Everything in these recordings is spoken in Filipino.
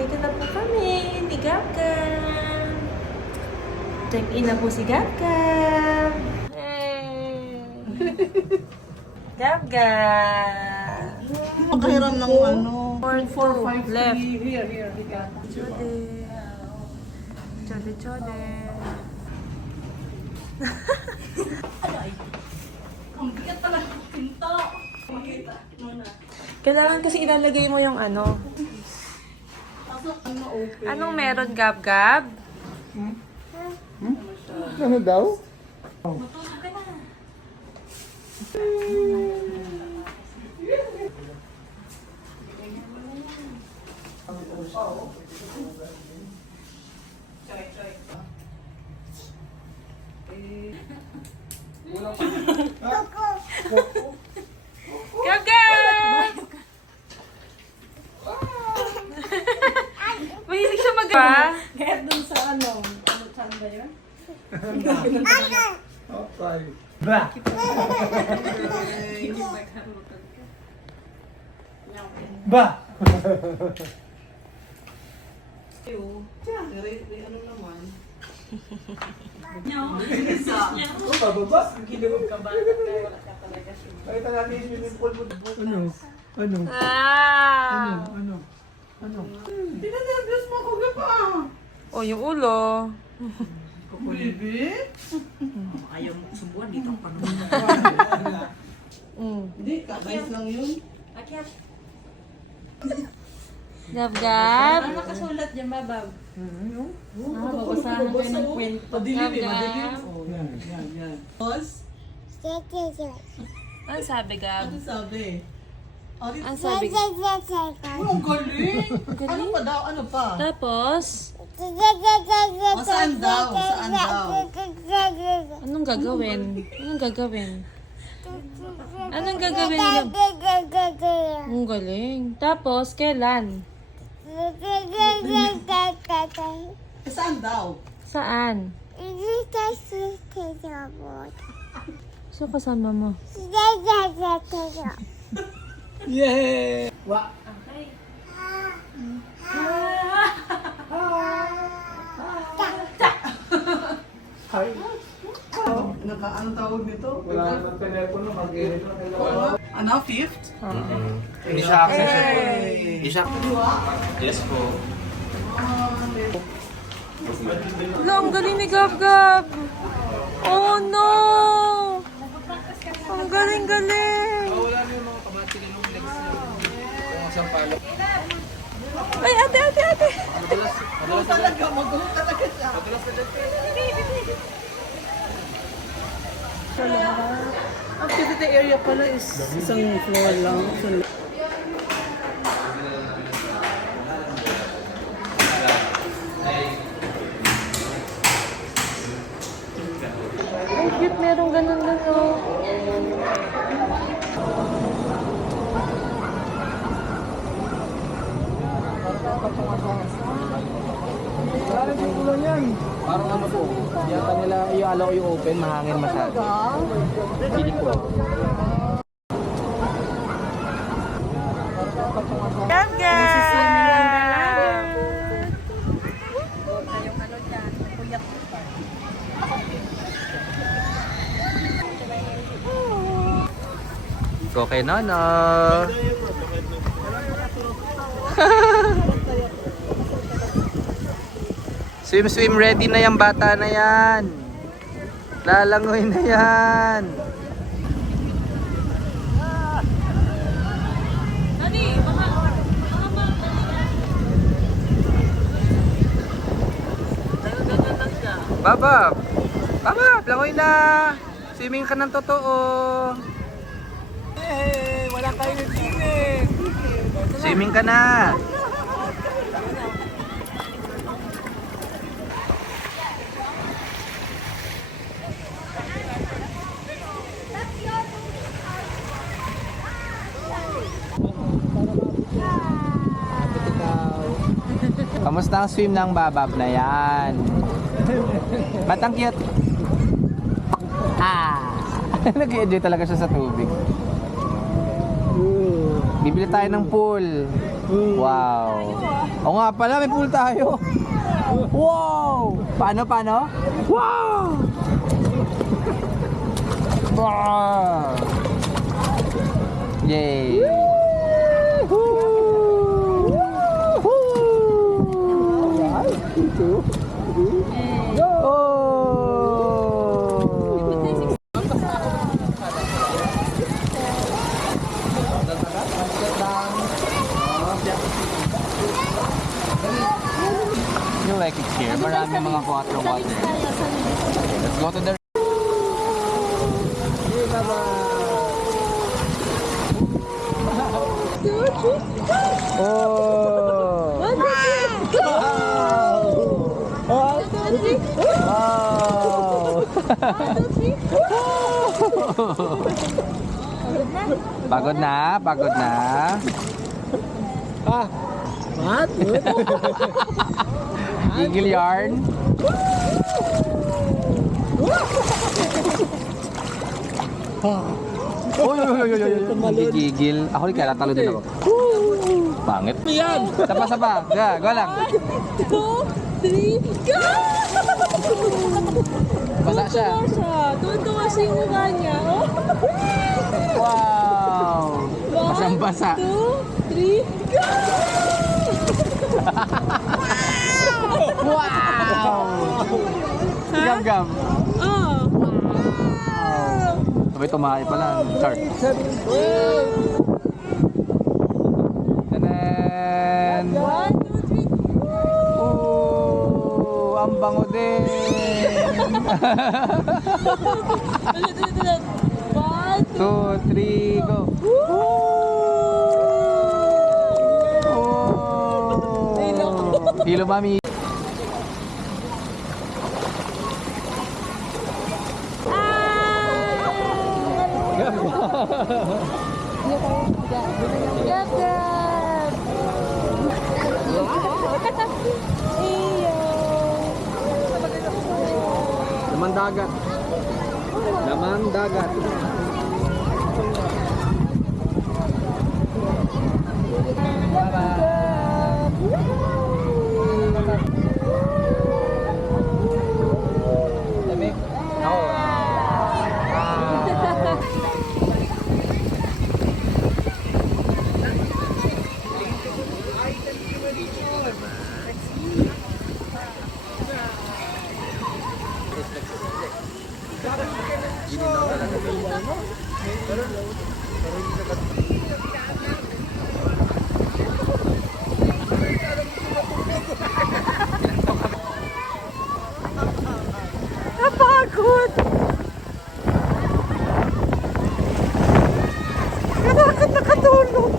Dito na po kami ni Gab-Gab. Check-in na po si Gab-Gab. Hey! Gab-Gab! Pagkahiram ng ano. 4-5 left. Here. Chode. Chode. Ang bigat talaga ng pinto. Kailangan kasi ilalagay mo yung ano. Anong meron, Gab-Gab? Ano daw? Gab-Gab! Mahilig siya mag-ba? Kaya dun sa ano saan ba yun? Okay. Ba! Ba! Ano naman? Oh, bababa? Kilawag ka ba? Wala ka talaga siya. Pakita natin yung swimming pool mo. Ano? Ah! Ano? Pinanabiyos mo ako pa. Oh, yung ulo. Baby? Ayaw mo subuan dito pa naman. Hindi, kakais lang yun. Gab-Gab? Nakasulat dyan ba, Bab? Babasahan kayo ng kwento. Madilim eh, Gab-Gab? madilim. Oh, yan. Boss? Ano sabi, Gab? Ano sabi? Ano sabi? Oh, ang galing! Ano pa daw? Ano pa? Tapos, O, saan daw? Saan daw? anong gagawin? Anong gagawin? Anong gagawin, Gab? Ang galing. Tapos, kailan? Saan daw? Saan? So, kasama mo? Yeah! Wa! Hi! Anong tawag nito? Wala naman telepono, mag-edit na kailangan. Ano? Fifth? Hindi siya access. Hey! Hindi siya. Yes po. Wala, ang galing ni Gab-Gab! Oh no! Ang galing-galing! Wala na yung mga kabati na nung legs niya. Kung saan palo. Ay, ate! Mag-go talaga siya. Activity area pala is isang floor lang. Ang cute, merong ganun oh. Wala na yung ulan yan. Parang ano po, yata nila i-allow yung open, mahangin masyado. Pili ko. Gab-Gab! Go kay Nono. Swim ready na yung bata na yan. Lalangoy na yan. Babab! Babab! Langoy na! Swimming ka ng totoo! Eh, wala kayo ng swimming. Swimming ka na! Kamusta ang swim ng babab na yan? Ba't ang cute? Nag-enjoy talaga siya sa tubig. Bibili tayo ng pool. Wow. Oo nga pala, may pool tayo. Wow! Paano? Wow! Wow! Yay! Oh! You like it here? Maraming mga water. Let's go to the... Oh! Pagod na? What? Gigil yarn? Hindi gigil. Ako rin kaya natalo din ako. Pangit. Yan! Sapa. Go lang. 2, 3, go! Basa siya. Tuwan-tuwa siya yung mukha niya. Oh. Wow! Basang-basa. 2, 3, go! Wow! Gam-gam. Oh. Sabay tumahay pala. Chart. Tanan! 1, 2, 3. Oh, ang bango din. Ulit. 1, 2, 3, go. Oh. Hilo, mami. Laman dagat. Lamig. napagod! Nakakot nakatulog!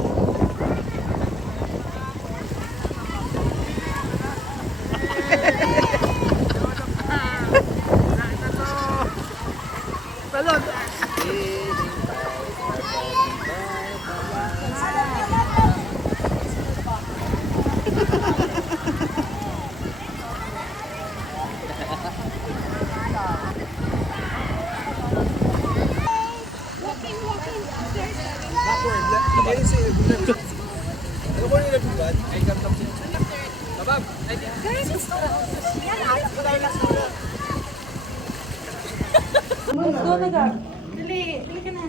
Go na ka. Dali ka na.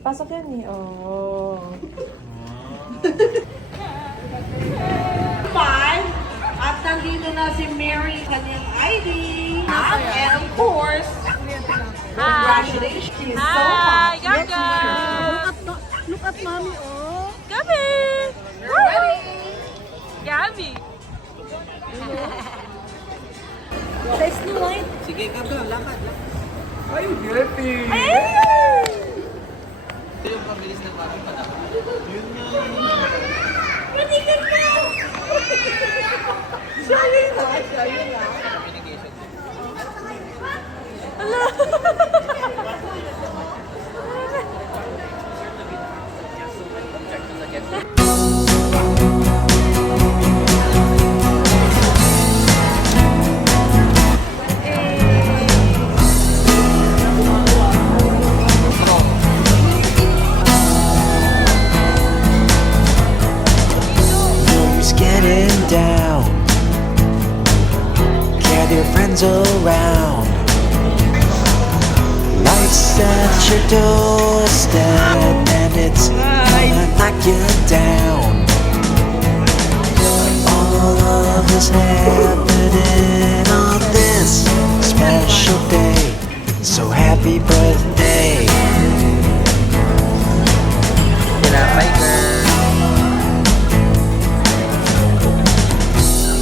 Pasok yan eh. Oh. Five. At nandito na si Mary, kanyang ID. And of course, congratulations. She is so hot. Gaga! Look at mommy, oh. Gabi! You're ready. Gabi! Sa Snow White. Sige, Gabi, lakad. Ay, Getty! Ito yung pabilis ng parang pala. Matikat ka! Siya yun na. Communication. Ala! down. Gather your friends around. Life's at your doorstep and it's gonna knock you down. All of this happening on this special day. So happy birthday. Tinapay girl.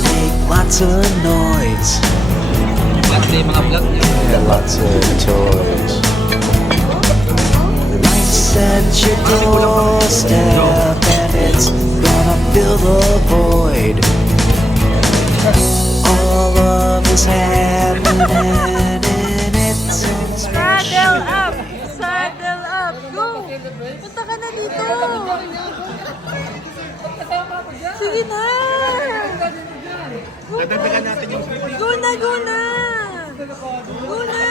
Make lots of noise. Kasi mga vlog niyo. And lots of toys. Life's at your doorstep and it's gonna fill the void. All of this happening and it's Saddle up! Saddle up! Go! Punta ka na dito! Sige na! Nadagdagan natin yung sweet. Go na! Go na! Go na!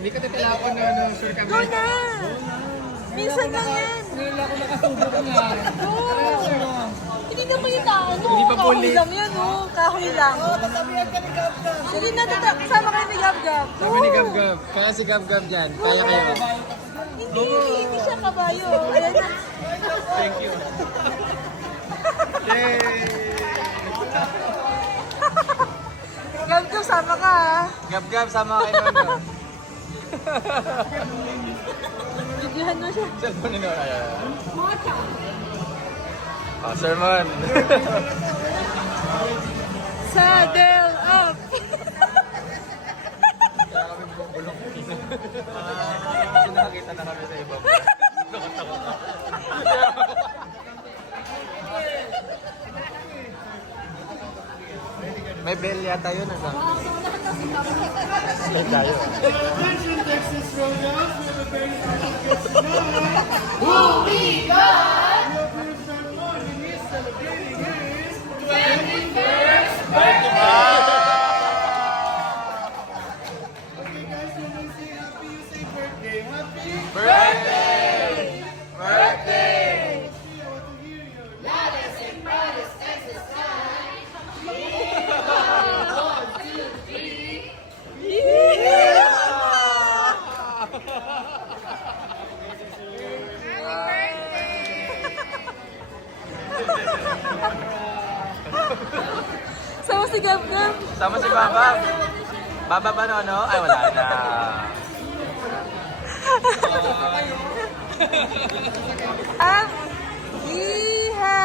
Hindi ka tatilapon na sure kami. Go na! Minsan lang yan! Ngayon ako nakasubo ko nga. Go! Hindi naman yung ano, Hindi pa kahoy puli. lang yan, oh. Kahoy lang. Sige na, kasama kayo ni Gab Gab. Sabi ni Gab Gab. Kaya si Gab Gab dyan. Kaya kayo. Hindi siya kabayo. Ayan na. Thank you. Yay! Gab Gab, sama ka ha. Gab Gab, sama kayo nun. Videohan mo siya. Cellphone nino. Sermon. Saddle up! Kaya kami bumulong. Kasi nakakita na kami sa iba. May bell yata yun. May tayo. Sama si Gab Gab. Sama si Baba. Baba ba no? Ay, wala na. Ang iha!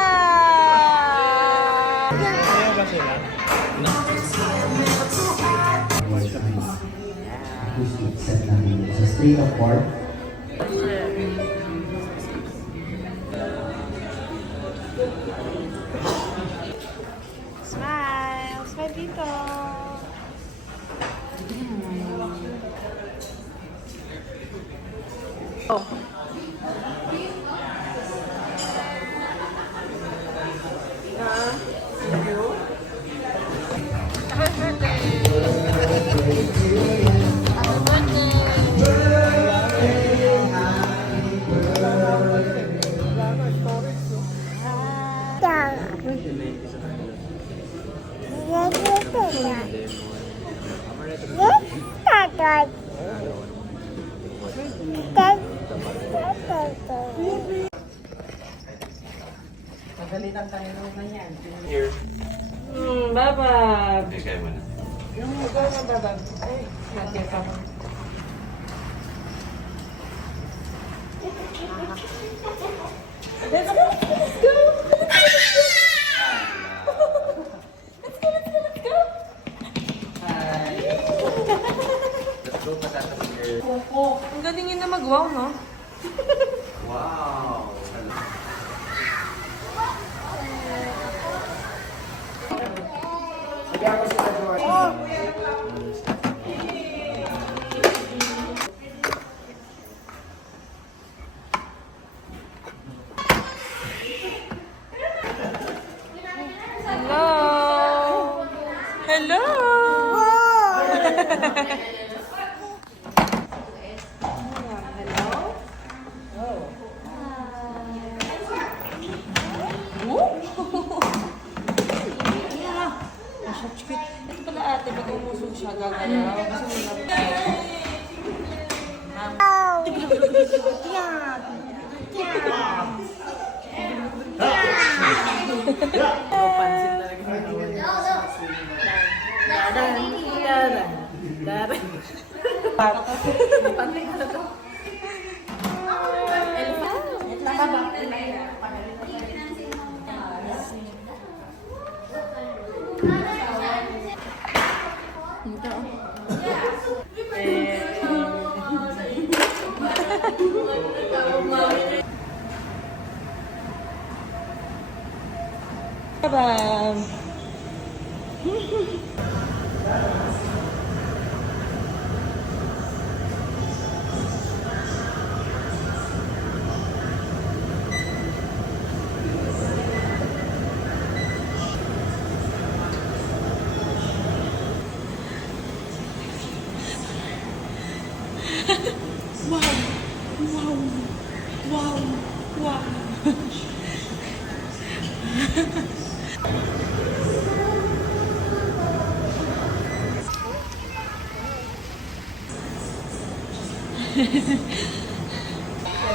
Kaya ba sila? Acoustic set namin sa Street of Park. Smile! Smile dito! Oh. Baba! Yung ikaw na baba. Ay, natin pa ko. Let's go! Let's go! Ang galing yun na mag-wow, no? Wow. Hello! Hello! siya gagalaw. Kasi Bam!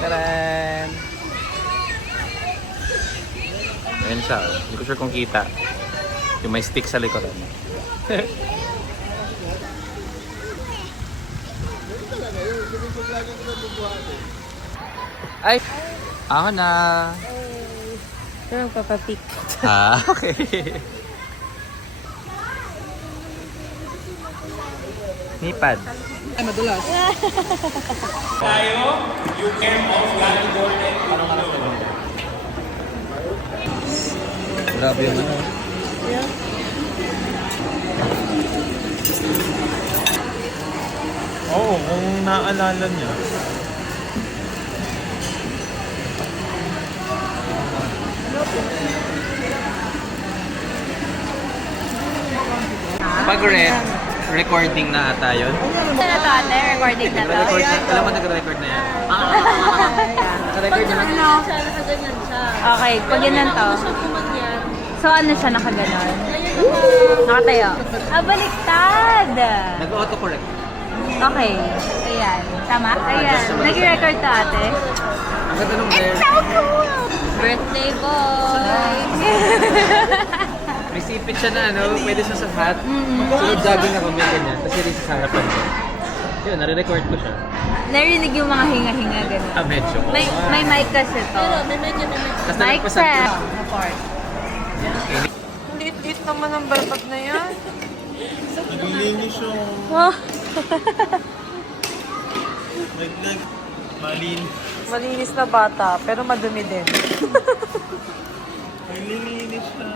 Taran! Ayan siya. Hindi ko sure kung kita. Yung may stick sa likoran. Ay! Ako na! Ito magpapapik. Ah, okay. Nipad. Ay, madulas. Grabe yun. Oo, kung naalala niya. Pag recording na ata yun. Ito na to ate, recording na to. Nag-record na, alam mo nag-record na yan. Nag-record na. Okay, pag ganyan to. So ano siya, nakaganon? Nakatayo. Ah, baliktad! Nag-autocorrect. Okay. Ayan. Tama? Ayan. Nag-record to ate. Ang ganda nung rare. So cool! Birthday boy! May sipit siya na ano, pwede siya sa hat. So jogging ako, may ganyan. Tapos yun sa harapan ko. Yun, nare-record ko siya. Narinig yung mga hinga-hinga ganun. Ah, medyo. May mic kasi to. Tapos Mic nalagpasan ko. check. Ang liit-liit naman ang balbag na yan. Naglilinis yung Oh. malin. Malinis na bata, pero madumi din. Naglilinis siya.